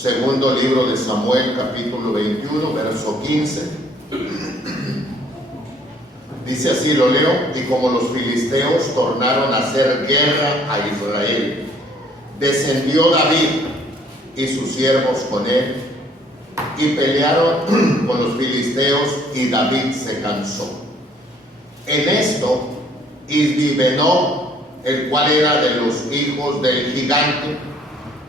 Segundo libro de Samuel, capítulo 21, verso 15. Dice así, lo leo: y como los filisteos tornaron a hacer guerra a Israel, descendió David y sus siervos con él, y pelearon con los filisteos, y David se cansó. En esto, Isbi-Benob, el cual era de los hijos del gigante,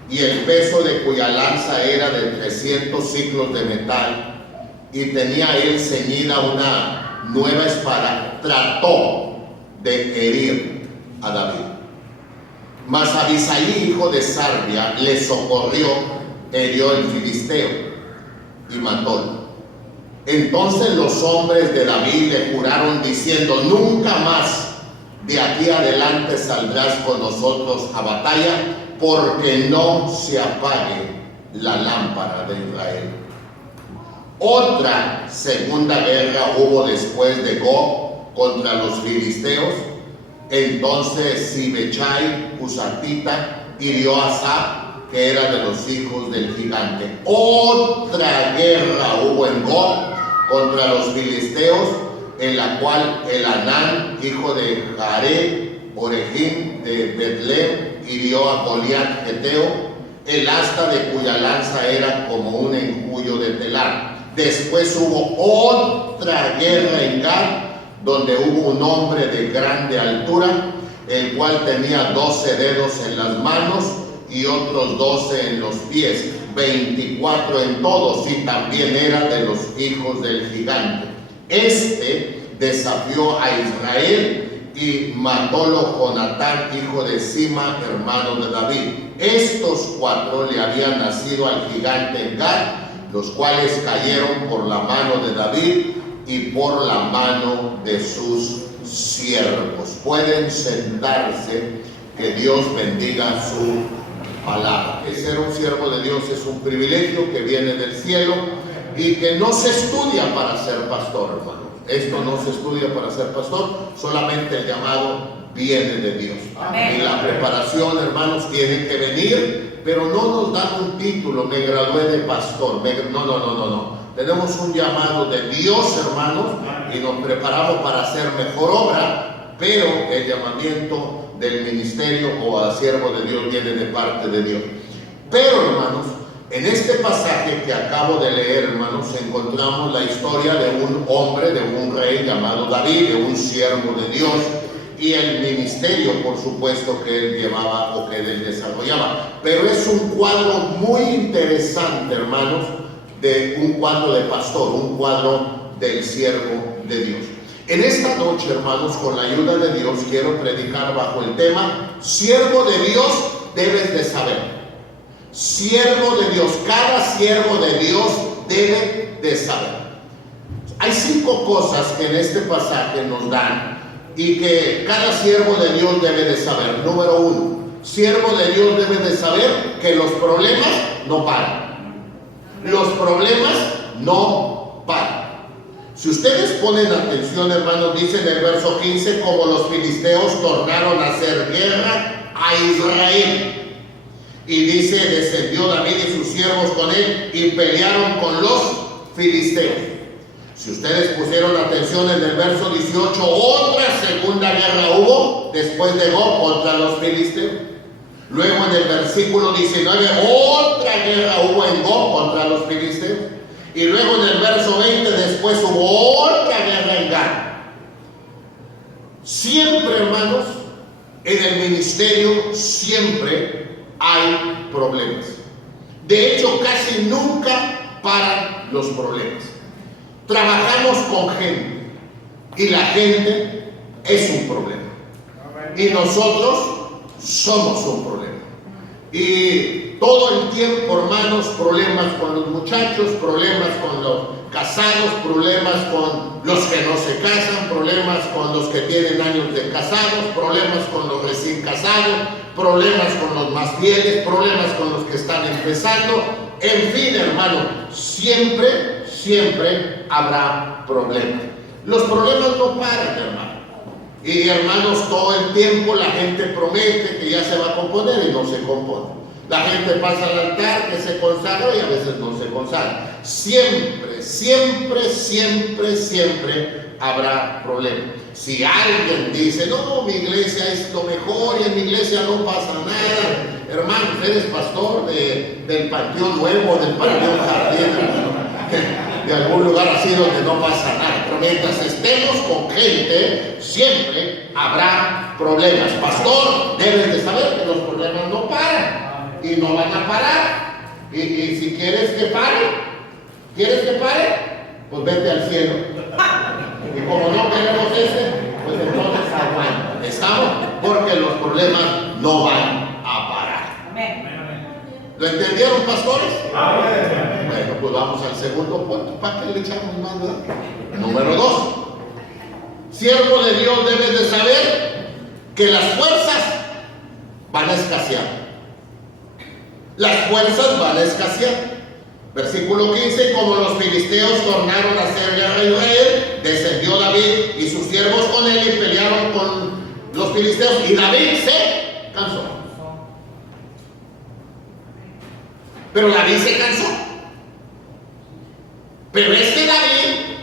y el peso de cuya lanza era de 300 siclos de metal, y tenía él ceñida una nueva espada, trató de herir a David. Mas Abisaí, hijo de Sarbia, le socorrió, hirió el filisteo y matólo. Entonces los hombres de David le juraron diciendo: nunca más de aquí adelante saldrás con nosotros a batalla, porque no se apague la lámpara de Israel. Otra segunda guerra hubo después de Gob contra los filisteos. Entonces Sibechai, Husatita, hirió a Sab, que era de los hijos del gigante. Otra guerra hubo en Gob contra los filisteos, en la cual Elhanán, hijo de Jared, Orejim de Betlem, hirió a Goliat Geteo, el asta de cuya lanza era como un enjullo de telar. Después hubo otra guerra en Gad, donde hubo un hombre de grande altura, el cual tenía 12 dedos en las manos y otros 12 en los pies, 24 en todos, y también era de los hijos del gigante. Este desafió a Israel y matólo Jonatán, hijo de Sima, hermano de David. Estos cuatro le habían nacido al gigante en Gad, los cuales cayeron por la mano de David y por la mano de sus siervos. Pueden sentarse, que Dios bendiga su palabra. Ser un siervo de Dios es un privilegio que viene del cielo y que no se estudia para ser pastor, hermano. Esto no se estudia para ser pastor, solamente el llamado viene de Dios. Amén. Y la preparación, hermanos, tiene que venir, pero no nos dan un título: me gradué de pastor. No. Tenemos un llamado de Dios, hermanos, y nos preparamos para hacer mejor obra, pero el llamamiento del ministerio o a siervo de Dios viene de parte de Dios. Pero, hermanos, en este pasaje que acabo de leer, hermanos, encontramos la historia de un hombre, de un rey llamado David, de un siervo de Dios, y el ministerio, por supuesto, que él llevaba o que él desarrollaba. Pero es un cuadro muy interesante, hermanos, de un cuadro de pastor, un cuadro del siervo de Dios. En esta noche, hermanos, con la ayuda de Dios, quiero predicar bajo el tema: siervo de Dios debes de saber. Siervo de Dios, cada siervo de Dios debe de saber. Hay 5 cosas que en este pasaje nos dan y que cada siervo de Dios debe de saber. Número 1, siervo de Dios debe de saber que los problemas no paran. Los problemas no paran. Si ustedes ponen atención, hermanos, dice en el verso 15: como los filisteos tornaron a hacer guerra a Israel. Y dice: descendió David y sus siervos con él y pelearon con los filisteos. Si ustedes pusieron atención en el verso 18, otra segunda guerra hubo después de Gob contra los filisteos. Luego en el versículo 19, otra guerra hubo en Gob contra los filisteos. Y luego en el verso 20, después hubo otra guerra en Gad. Siempre, hermanos, en el ministerio siempre hay problemas. De hecho, casi nunca paran los problemas. Trabajamos con gente y la gente es un problema. Y nosotros somos un problema. Y todo el tiempo, hermanos, problemas con los muchachos, problemas con los casados, problemas con los que no se casan, problemas con los que tienen años de casados, problemas con los recién casados, problemas con los más fieles, problemas con los que están empezando. En fin, hermano, siempre habrá problemas. Los problemas no paran, hermano. Y hermanos, todo el tiempo la gente promete que ya se va a componer y no se compone. La gente pasa al altar, que se consagra y a veces no se consagra. Siempre, siempre, siempre, siempre habrá problemas. Si alguien dice, no, mi iglesia es lo mejor y en mi iglesia no pasa nada, hermano, usted es pastor del Panteón Nuevo, del Panteón Jardín, de algún lugar así donde no pasa nada. Pero mientras estemos con gente, siempre habrá problemas. Pastor, debes de saber que los problemas no paran y no van a parar. Y si quieres que pare, pues vete al cielo. Y como no queremos ese, pues entonces aguanta. ¿Estamos? Porque los problemas no van a parar. ¿Lo entendieron, pastores? Bueno, pues vamos al segundo punto. ¿Para qué le echamos más, verdad? Número 2. Siervo de Dios, debes de saber que las fuerzas van a escasear. Las fuerzas van a escasear. Versículo 15, como los filisteos tornaron a hacer guerra a Israel, descendió David y sus siervos con él y pelearon con los filisteos, y David se cansó. Pero David se cansó. Pero este David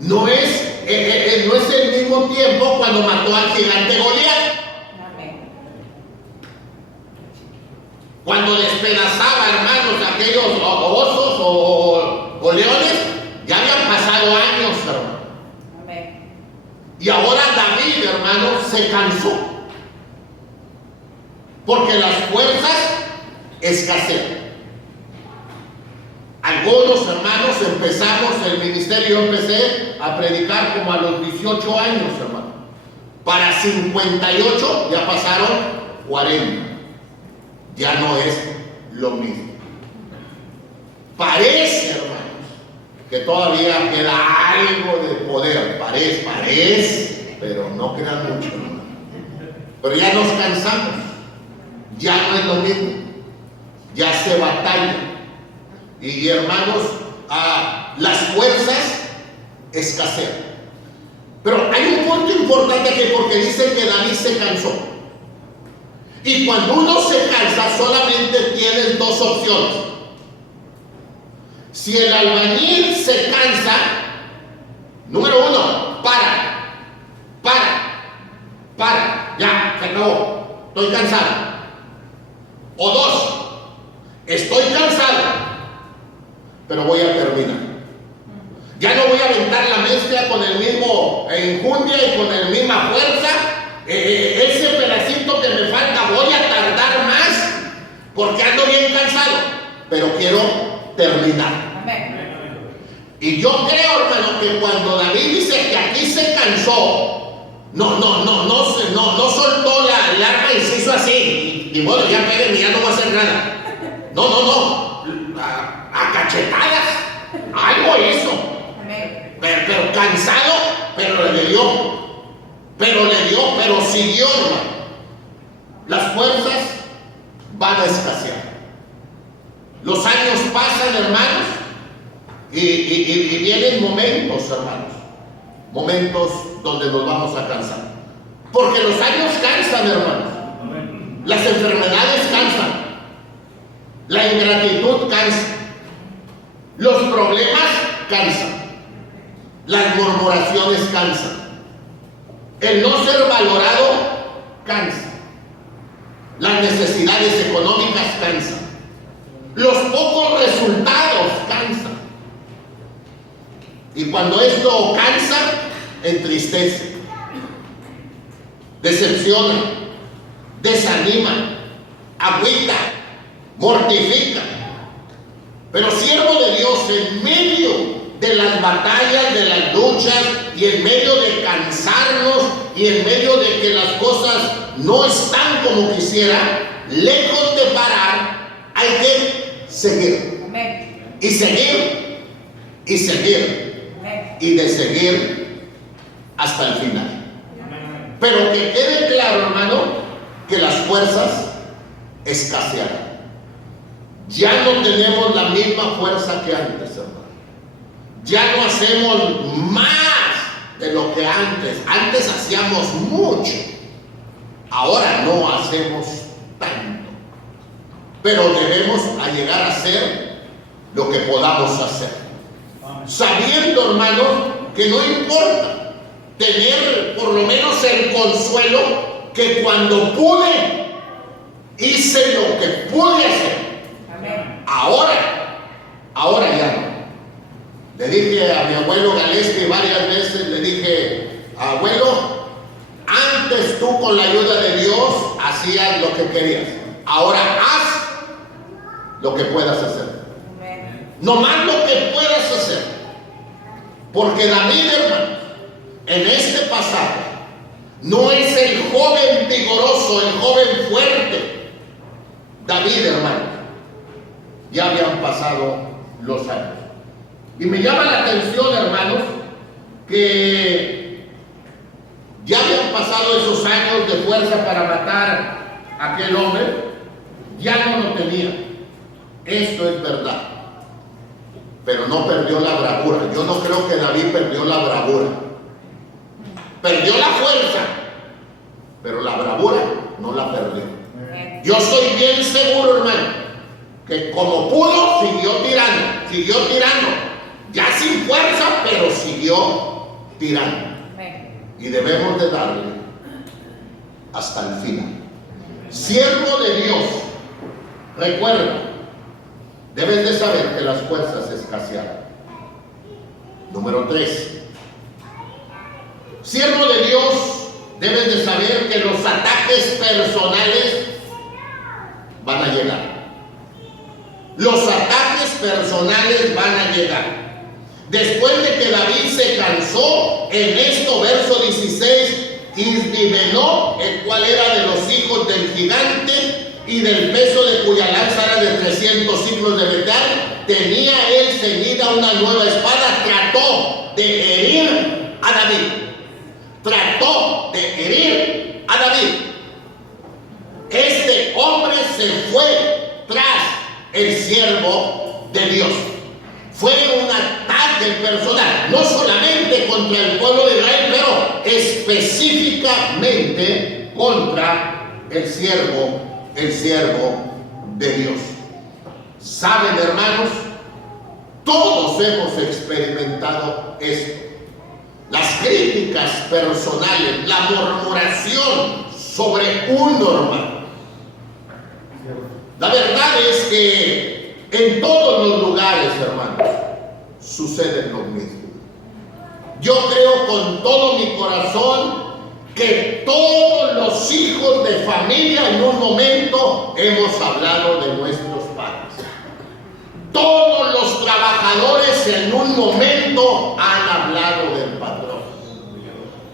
no es el mismo tiempo cuando mató al gigante Goliat. Cuando despedazaba, hermanos, aquellos osos o leones, ya habían pasado años, hermano. Y ahora David, hermano, se cansó. Porque las fuerzas escasean. Algunos hermanos empezamos el ministerio, yo empecé a predicar como a los 18 años, hermano. Para 58 ya pasaron 40. Ya no es lo mismo. Parece, hermanos, que todavía queda algo de poder. Parece, pero no queda mucho, hermano. Pero ya nos cansamos. Ya no es lo mismo. Ya se batalla. Y hermanos, las fuerzas escasean. Pero hay un punto importante aquí, porque dice que David se cansó. Y cuando uno se cansa, solamente tienes dos opciones. Si el albañil se cansa, número 1, para, ya, se acabó, estoy cansado. O 2, estoy cansado, pero voy a terminar. Ya no voy a aventar la mezcla con el mismo enjundia y con la misma fuerza. Ese pedacito que me falta voy a tardar más porque ando bien cansado, pero quiero terminar. Amén. Y yo creo, hermano, que cuando David dice que aquí se cansó, no soltó la arma y se hizo así, y bueno, ya peguen y ya no va a hacer nada. No, a cachetadas, algo hizo. Pero cansado, pero le dio. Pero siguió, hermano. Las fuerzas van a escasear. Los años pasan, hermanos, y vienen momentos, hermanos. Momentos donde nos vamos a cansar. Porque los años cansan, hermanos. Las enfermedades cansan. La ingratitud cansa. Los problemas cansan. Las murmuraciones cansan. El no ser valorado cansa. Las necesidades económicas cansan. Los pocos resultados cansan. Y cuando esto cansa, entristece, decepciona, desanima, agüita, mortifica. Pero siervo de Dios, en medio de las batallas, de las luchas, y en medio de cansarnos, y en medio de que las cosas no están como quisiera, lejos de parar, hay que seguir. Amén. Y seguir, y seguir, amén. Y de seguir hasta el final. Amén. Pero que quede claro, hermano, que las fuerzas escasearon. Ya no tenemos la misma fuerza que antes, hermano. Ya no hacemos más de lo que antes. Antes hacíamos mucho. Ahora no hacemos tanto. pero debemos llegar a hacer lo que podamos hacer. Sabiendo, hermanos, que no importa tener por lo menos el consuelo que cuando pude, hice lo que pude hacer. Amén. Ahora ya no. Le dije a mi abuelo Galeski varias veces, le dije, abuelo, antes tú con la ayuda de Dios hacías lo que querías. Ahora haz lo que puedas hacer. Amén. No más lo que puedas hacer. Porque David, hermano, en este pasaje, no es el joven vigoroso, el joven fuerte. David, hermano, ya habían pasado los años. Y me llama la atención, hermanos, que ya habían pasado esos años de fuerza para matar a aquel hombre. Ya no lo tenía. Esto es verdad. Pero no perdió la bravura. Yo no creo que David perdió la bravura. Perdió la fuerza, pero la bravura no la perdió. Yo estoy bien seguro, hermano, que como pudo, siguió tirando. Ya sin fuerza, pero siguió tirando. Y debemos de darle hasta el final. Siervo de Dios, recuerda, debes de saber que las fuerzas escasearán. Número 3. Siervo de Dios, debes de saber que los ataques personales van a llegar. Los ataques personales van a llegar. Después de que David se cansó, en esto, verso 16, Isbibenob, el cual era de los hijos del gigante y del peso de cuya lanza era de 300 ciclos de metal, tenía él ceñida una nueva espada, trató de herir a David. Este hombre se fue tras el siervo de Dios. Fue un ataque personal, no solamente contra el pueblo de Israel, pero específicamente contra el siervo de Dios. ¿Saben, hermanos? Todos hemos experimentado esto. Las críticas personales, la murmuración sobre uno, hermano. La verdad es que en todos los lugares, hermanos, sucede lo mismo. Yo creo con todo mi corazón que todos los hijos de familia en un momento hemos hablado de nuestros padres. Todos los trabajadores en un momento han hablado del patrón.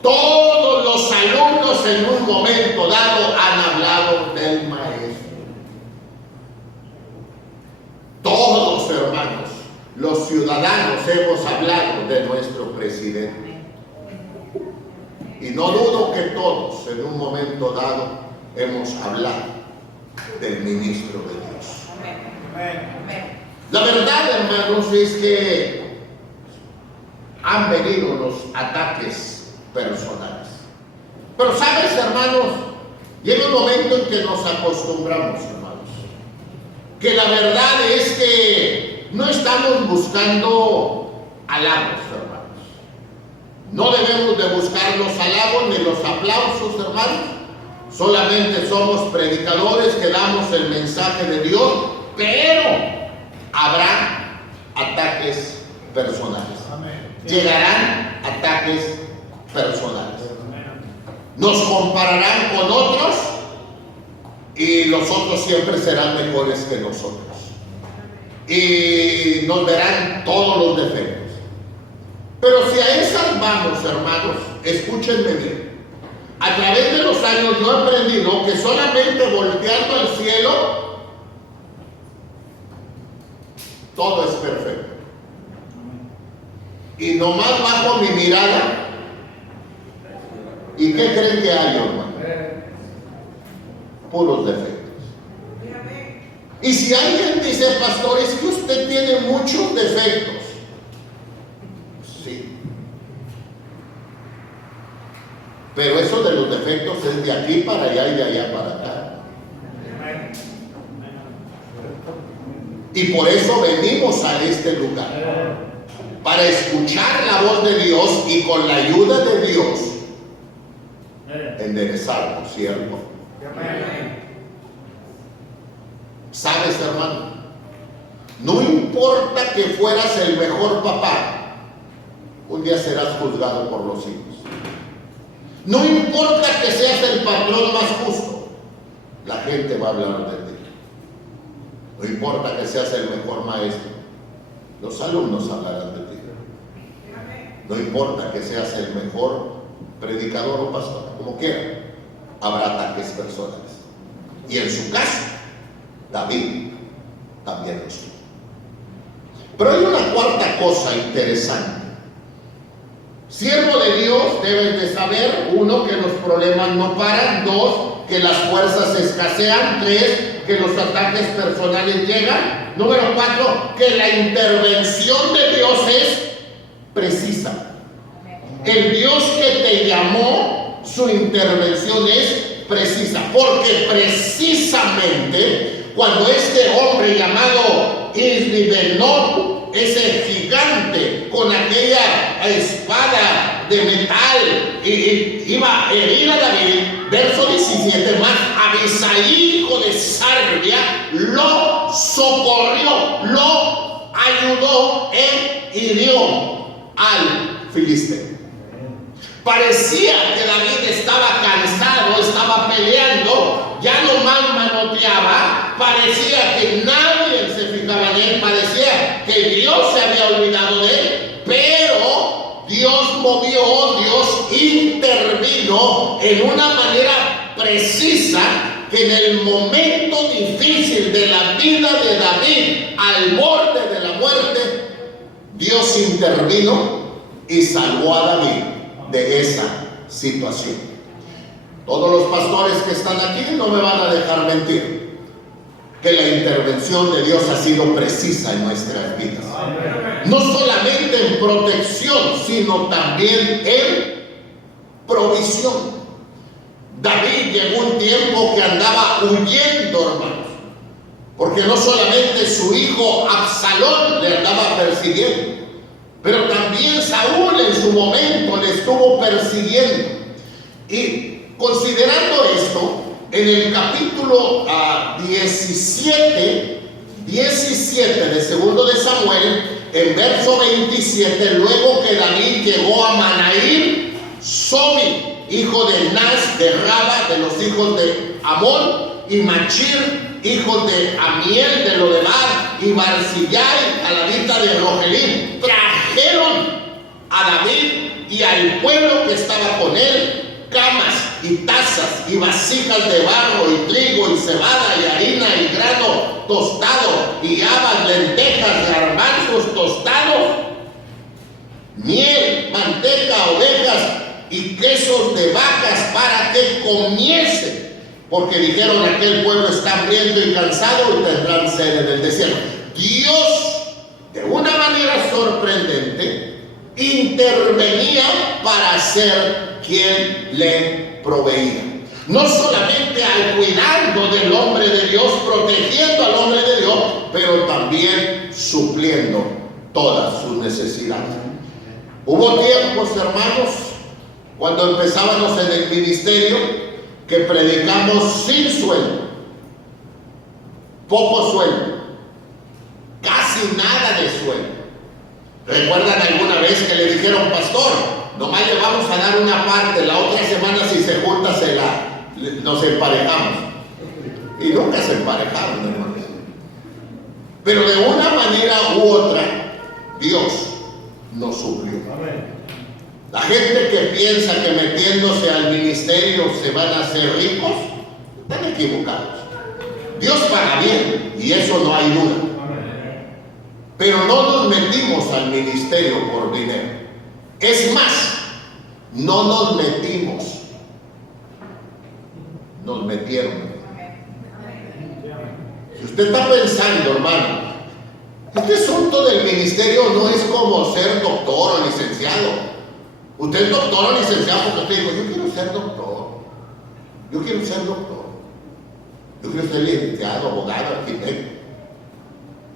Todos los alumnos en un momento dado han hablado del maestro. Todos, hermanos, los ciudadanos hemos hablado de nuestro presidente. Y no dudo que todos en un momento dado hemos hablado del ministro de Dios. La verdad, hermanos, es que han venido los ataques personales. Pero sabes, hermanos, llega un momento en que nos acostumbramos, hermanos. Que la verdad es que no estamos buscando halagos, hermanos. No debemos de buscar los halagos ni los aplausos, hermanos. Solamente somos predicadores que damos el mensaje de Dios, pero habrá ataques personales. Llegarán ataques personales. Nos compararán con otros y los otros siempre serán mejores que nosotros. Y nos verán todos los defectos. Pero si a esas vamos, hermanos, escúchenme bien. A través de los años yo he aprendido que solamente volteando al cielo todo es perfecto. Y nomás bajo mi mirada, ¿y qué creen que hay, hermano? Puros defectos. Y si alguien dice, pastor, es que usted tiene muchos defectos. Sí. Pero eso de los defectos es de aquí para allá y de allá para acá. Y por eso venimos a este lugar, para escuchar la voz de Dios y con la ayuda de Dios enderezarnos, ¿cierto? ¿Sabes, hermano? No importa que fueras el mejor papá, un día serás juzgado por los hijos. No importa que seas el patrón más justo, la gente va a hablar de ti. No importa que seas el mejor maestro, los alumnos hablarán de ti. No importa que seas el mejor predicador o pastor, como quiera, habrá ataques personales. Y en su caso, David también lo estuvo. Pero hay una cuarta cosa interesante. Siervo de Dios, debes de saber: uno, que los problemas no paran; dos, que las fuerzas escasean; tres, que los ataques personales llegan; número cuatro, que la intervención de Dios es precisa. El Dios que te llamó, su intervención es precisa, porque precisamente cuando este hombre llamado Isli-Benob, ese gigante con aquella espada de metal, iba a herir a David, verso 17 más, Abisai, hijo de Sarbia, lo socorrió, lo ayudó e hirió al filisteo. Parecía que David estaba cansado, estaba peleando, ya no más manoteaba, parecía que nadie se fijaba en él, parecía que Dios se había olvidado de él, pero Dios movió, Dios intervino en una manera precisa, que en el momento difícil de la vida de David, al borde de la muerte, Dios intervino y salvó a David de esa situación. Todos los pastores que están aquí no me van a dejar mentir que la intervención de Dios ha sido precisa en nuestras vidas. No solamente en protección, sino también en provisión. David llegó un tiempo que andaba huyendo, hermanos, porque no solamente su hijo Absalón le andaba persiguiendo, pero también Saúl en su momento le estuvo persiguiendo. Y considerando esto, en el capítulo 17 de segundo de Samuel, en verso 27, luego que David llegó a Manaim, Sobi, hijo de Nas de Raba, de los hijos de Amón, y Machir, hijo de Amiel de Lodebar, y Barzillai, aladita de Rogelim, trajeron a David y al pueblo que estaba con él camas y tazas y vasijas de barro y trigo y cebada y harina y grano tostado y habas, lentejas, garbanzos tostados, miel, manteca, ovejas y quesos de vacas para que comiese, porque dijeron: aquel pueblo está hambriento y cansado y tendrán sed en el desierto. Dios, de una manera sorprendente, intervenía para ser quien le proveía. No solamente cuidando del hombre de Dios, protegiendo al hombre de Dios, pero también supliendo todas sus necesidades. Hubo tiempos, hermanos, cuando empezábamos en el ministerio, que predicamos sin sueldo, poco sueldo, casi nada de sueldo. ¿Recuerdan alguna vez que le dijeron: pastor, nomás le vamos a dar una parte, la otra semana si se junta nos emparejamos? Y nunca se emparejaron, hermanos. Pero de una manera u otra, Dios nos suplió. La gente que piensa que metiéndose al ministerio se van a hacer ricos, están equivocados. Dios paga bien, y eso no hay duda. Pero no nos metimos al ministerio por dinero. Es más, no nos metimos, nos metieron. Si usted está pensando, hermano, este asunto del ministerio no es como ser doctor o licenciado. Usted es doctor o licenciado porque usted dijo: yo quiero ser doctor, yo quiero ser doctor, yo quiero ser licenciado, abogado, arquitecto.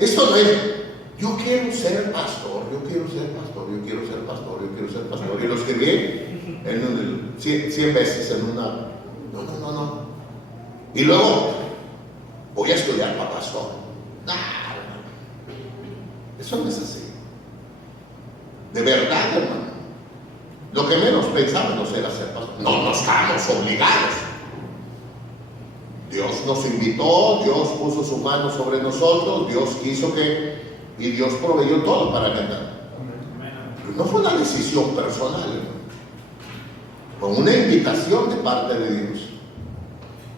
Esto no es, yo quiero ser pastor, yo quiero ser pastor, yo quiero ser pastor, yo quiero ser pastor. Y lo escribí 100 veces en una... No. Y luego, voy a estudiar para pastor. Eso no es así. De verdad, hermano. Lo que menos pensábamos era ser pastor. No estábamos obligados. Dios nos invitó, Dios puso su mano sobre nosotros, Dios quiso y Dios proveyó todo para ganar. Pero no fue una decisión personal, hermano. Fue una invitación de parte de Dios.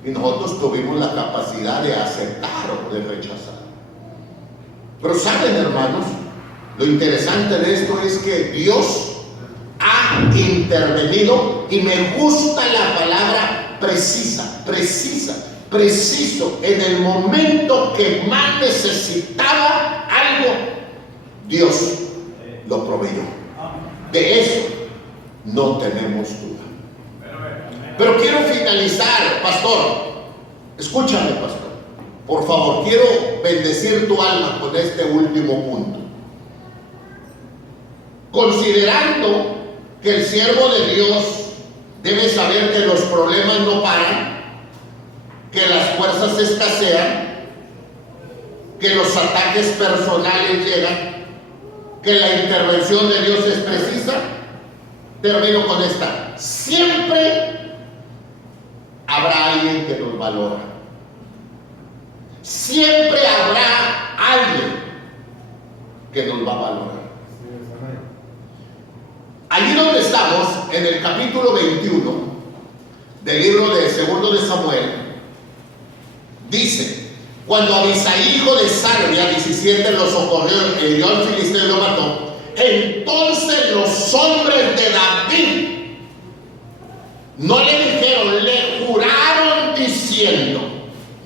Y nosotros tuvimos la capacidad de aceptar o de rechazar. Pero saben, hermanos, lo interesante de esto es que Dios ha intervenido, y me gusta la palabra preciso, en el momento que más necesitaba algo, Dios lo proveyó. De eso no tenemos duda. Pero quiero finalizar, pastor. Escúchame, pastor. Por favor, quiero bendecir tu alma con este último punto. Considerando que el siervo de Dios debe saber que los problemas no paran, que las fuerzas escasean, que los ataques personales llegan, que la intervención de Dios es precisa, termino con esta. Siempre habrá alguien que nos valora. Siempre habrá alguien que nos va a valorar. Allí donde estamos, en el capítulo 21 del libro de 2 de Samuel, dice: cuando Abisaí, hijo de Sarbia, 17, lo socorrió, hirió al filisteo y lo mató, entonces los hombres de David no le dijeron, le juraron diciendo: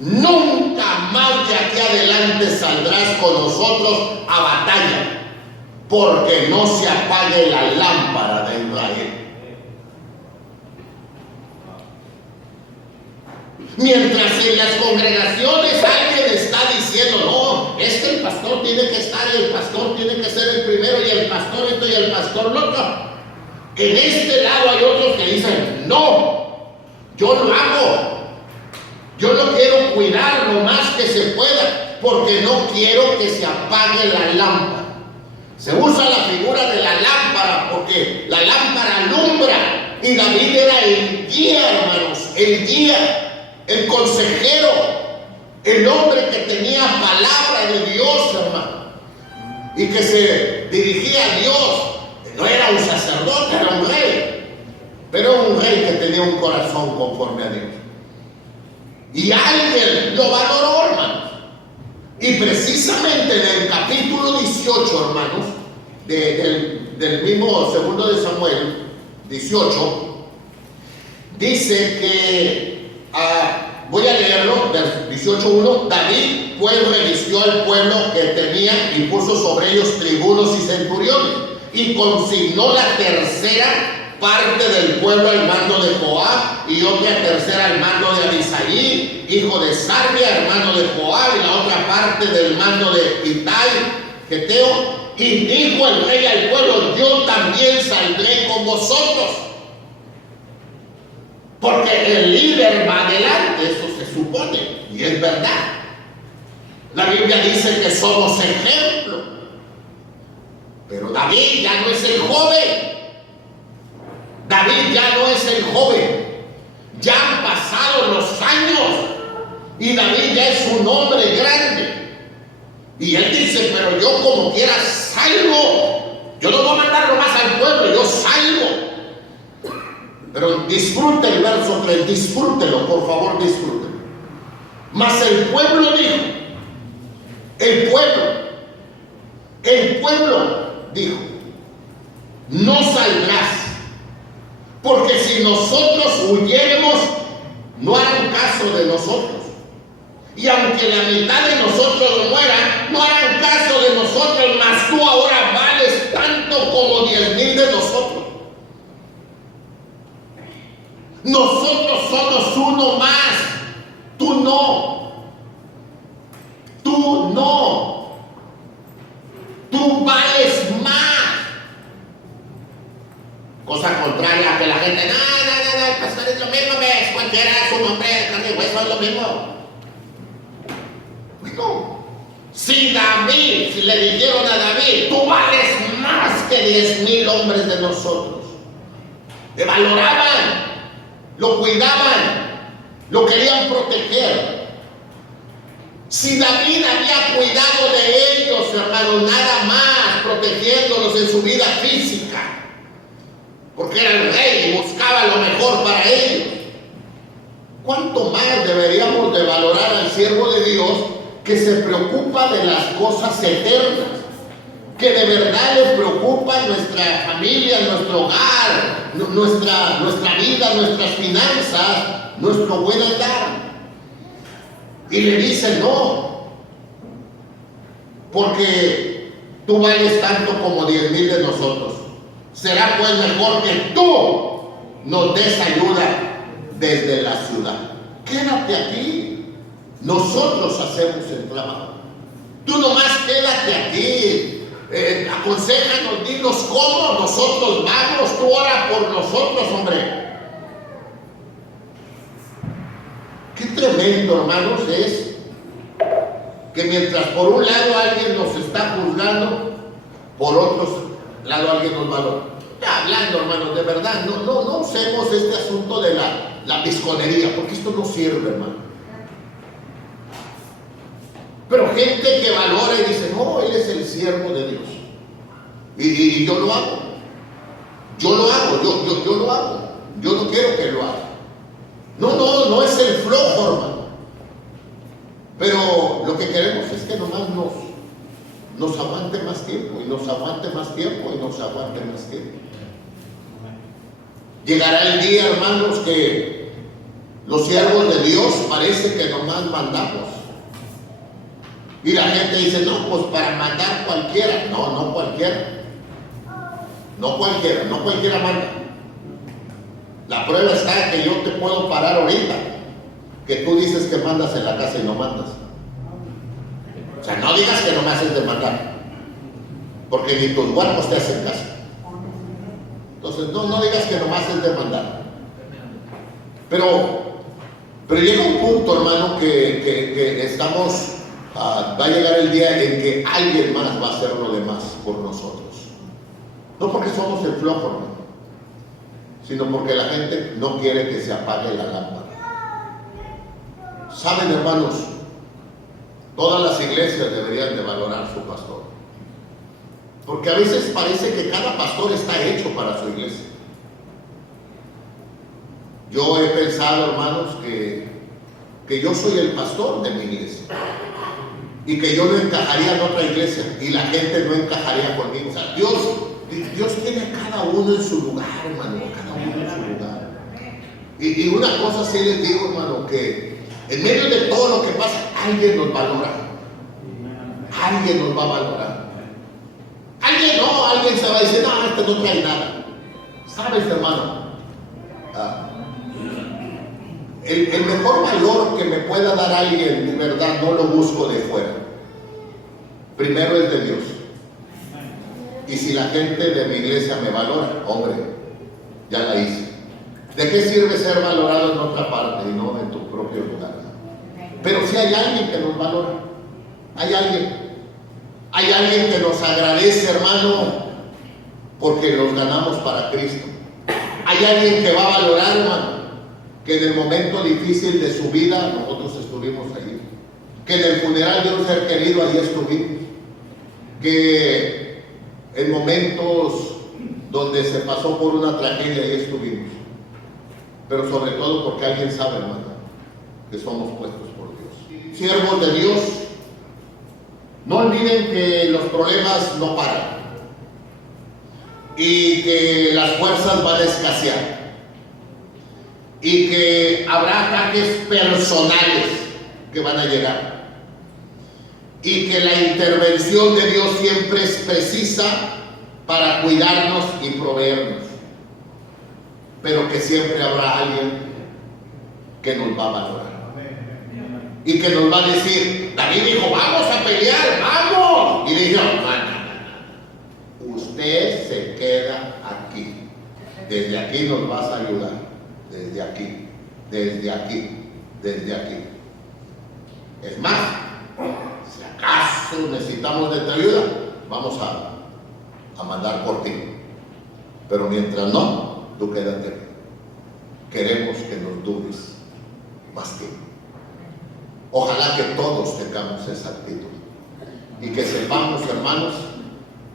nunca más de aquí adelante saldrás con nosotros a batalla, porque no se apague la lámpara de Israel. Mientras en las congregaciones alguien está diciendo, no, es que el pastor tiene que estar, y el pastor tiene que ser el primero, y el pastor esto y el pastor lo otro. En este lado hay otros que dicen, no, yo lo hago. Yo lo quiero cuidar lo más que se pueda, porque no quiero que se apague la lámpara. Se usa la figura de la lámpara porque la lámpara alumbra, y David era el guía, hermanos, el guía, el consejero, el hombre que tenía palabra de Dios, hermano, y que se dirigía a Dios. No era un sacerdote, era un rey, pero un rey que tenía un corazón conforme a Dios. Y alguien lo valoró, hermanos. Y precisamente en el capítulo 18, hermanos, del mismo 2 de Samuel 18, dice que, voy a leerlo, 18:1, David pues revistió al pueblo que tenía y puso sobre ellos tribunos y centuriones, y consignó la tercera parte del pueblo al mando de Joab, y otra tercera al mando de Abisaí, hijo de Sarbia, hermano de Joab, y la otra parte del mando de Itai, Geteo. Y dijo el rey al pueblo: yo también saldré con vosotros, porque el líder va adelante, eso se supone, y es verdad. La Biblia dice que somos ejemplo, pero David ya no es el joven. David ya no es el joven, ya han pasado los años y David ya es un hombre grande. Y él dice: pero yo como quiera salgo, yo no voy a mandar nomás al pueblo, yo salgo. Pero disfrute el verso 3, disfrútelo, por favor, disfrútelo. Mas el pueblo dijo, el pueblo dijo: no saldrás, porque si nosotros huyéremos, no harán caso de nosotros. Y aunque la mitad de nosotros muera, no harán caso de nosotros, mas tú ahora vales tanto como 10,000 de nosotros. Nosotros somos uno más, tú no. Tú no. Cosa contraria a que la gente, no, el pastor es lo mismo, ves, cualquiera es un hombre de carne y hueso, es lo mismo. Bueno, si le dijeron a David, tú vales más que 10,000 hombres de nosotros. Le valoraban, lo cuidaban, lo querían proteger. Si David había cuidado de ellos, hermanos, nada más, protegiéndolos en su vida física, porque era el rey y buscaba lo mejor para ellos, ¿cuánto más deberíamos de valorar al siervo de Dios que se preocupa de las cosas eternas? Que de verdad le preocupa nuestra familia, nuestro hogar, nuestra vida, nuestras finanzas, nuestro buen andar. Y le dice no, porque tú vales tanto como 10,000 de nosotros. Será pues mejor que tú nos des ayuda desde la ciudad. Quédate aquí, nosotros hacemos el trabajo. Tú nomás quédate aquí. Aconséjanos, dinos cómo, nosotros vamos, tú ora por nosotros, hombre. Qué tremendo, hermanos, es que mientras por un lado alguien nos está juzgando, por otro lado alguien nos valora. Ya hablando, hermanos, de verdad, no usemos este asunto de la pisconería, porque esto no sirve, hermano. Pero gente que valora y dice, no, él es el siervo de Dios. Y yo lo hago. Yo lo hago. Yo no quiero que lo haga. No es el flojo, hermano. Pero lo que queremos es que nomás nos aguante más tiempo, y nos aguante más tiempo, y nos aguante más tiempo. Llegará el día, hermanos, que los siervos de Dios parece que nomás mandamos. Y la gente dice, no, pues para mandar cualquiera. No cualquiera. No cualquiera manda. La prueba está que yo te puedo parar ahorita, que tú dices que mandas en la casa y no mandas. O sea, no digas que nomás es de mandar, porque ni tus huercos te hacen caso. Entonces, no digas que nomás es de mandar. Pero llega un punto, hermano, que estamos... va a llegar el día en que alguien más va a hacer lo demás por nosotros. No porque somos el flojo, hermano, sino porque la gente no quiere que se apague la lámpara. Saben, hermanos, todas las iglesias deberían de valorar a su pastor, porque a veces parece que cada pastor está hecho para su iglesia. Yo he pensado, hermanos, que yo soy el pastor de mi iglesia, y que yo no encajaría en otra iglesia, y la gente no encajaría conmigo. O sea, Dios tiene a cada uno en su lugar, hermano, cada uno en su lugar. Y una cosa sí les digo, hermano, que en medio de todo lo que pasa, alguien nos valora. Alguien nos va a valorar. Alguien se va a decir, no, este no trae nada. ¿Sabes, hermano? El mejor valor que me pueda dar alguien, de verdad, no lo busco de fuera. Primero es de Dios. Y si la gente de mi iglesia me valora, hombre, ya la hice. ¿De qué sirve ser valorado en otra parte y no en tu propio lugar? Pero si hay alguien que nos valora, hay alguien que nos agradece, hermano, porque los ganamos para Cristo. Hay alguien que va a valorar, hermano, que en el momento difícil de su vida nosotros estuvimos allí, que en el funeral de un ser querido allí estuvimos, que en momentos donde se pasó por una tragedia allí estuvimos, pero sobre todo porque alguien sabe, hermano, que somos puestos por Dios. Siervos de Dios, no olviden que los problemas no paran y que las fuerzas van a escasear y que habrá ataques personales que van a llegar y que la intervención de Dios siempre es precisa para cuidarnos y proveernos, pero que siempre habrá alguien que nos va a valorar y que nos va a decir, David dijo, vamos a pelear, vamos, y le dijo, no, usted se queda aquí, de aquí nos vas a ayudar, desde aquí, desde aquí, desde aquí. Es más, si acaso necesitamos de tu ayuda, vamos a mandar por ti. Pero mientras no, tú quédate. Queremos que nos dures más tiempo. Ojalá que todos tengamos esa actitud y que sepamos, hermanos,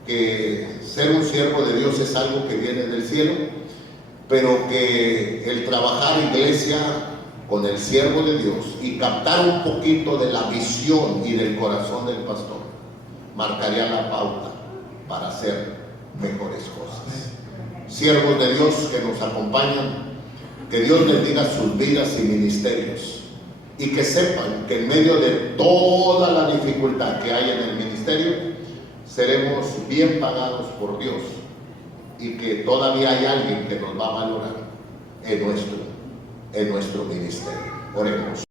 que ser un siervo de Dios es algo que viene del cielo, pero que el trabajar iglesia con el siervo de Dios y captar un poquito de la visión y del corazón del pastor marcaría la pauta para hacer mejores cosas. Siervos de Dios que nos acompañan, que Dios bendiga sus vidas y ministerios, y que sepan que en medio de toda la dificultad que hay en el ministerio, seremos bien pagados por Dios, y que todavía hay alguien que nos va a valorar en nuestro ministerio. Oremos.